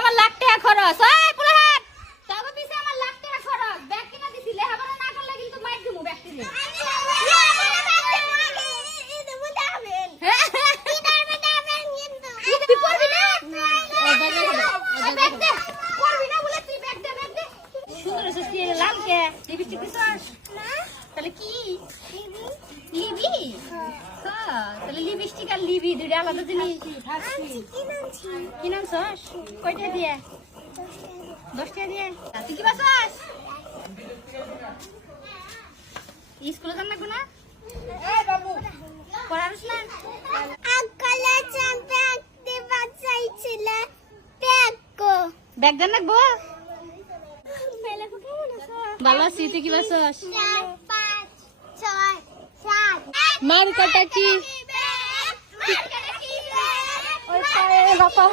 আমার লাখ টাকা খরচ। ওই পুলাহাট তোর পিছে আমার লাখ টাকা খরচ। ব্যাগ কিনা দিছি লেহাপড়া না করলে কিন্তু মাইর দিমু ব্যাগ কিনে। তুই পড়বি না? ব্যাগ দে। পড়বি না বলে তুই ব্যাগ দে, ব্যাগ দে। সুন্দর আছে লাল কে লিপস্টিক দিছস না? তাহলে কি লিবি? হ্যাঁ তাহলে লিপস্টিক আর লিবি দুইটা আলাদা জিনিস। কি নাম সস? কয়টা দিয়ে? 10 টাকা দিয়ে। তুই কি বাসাস? স্কুলে যান না কোনা? এই বাবু পড়াস না? আকালে ব্যাগ দে বাঁচাইছিল ব্যাগ কো ব্যাগ দেন নাকবো? ভালো আছি, তুই কি বাসাস? 4 5 6 7 মার কাটা কি? ওই পায়ে বাবা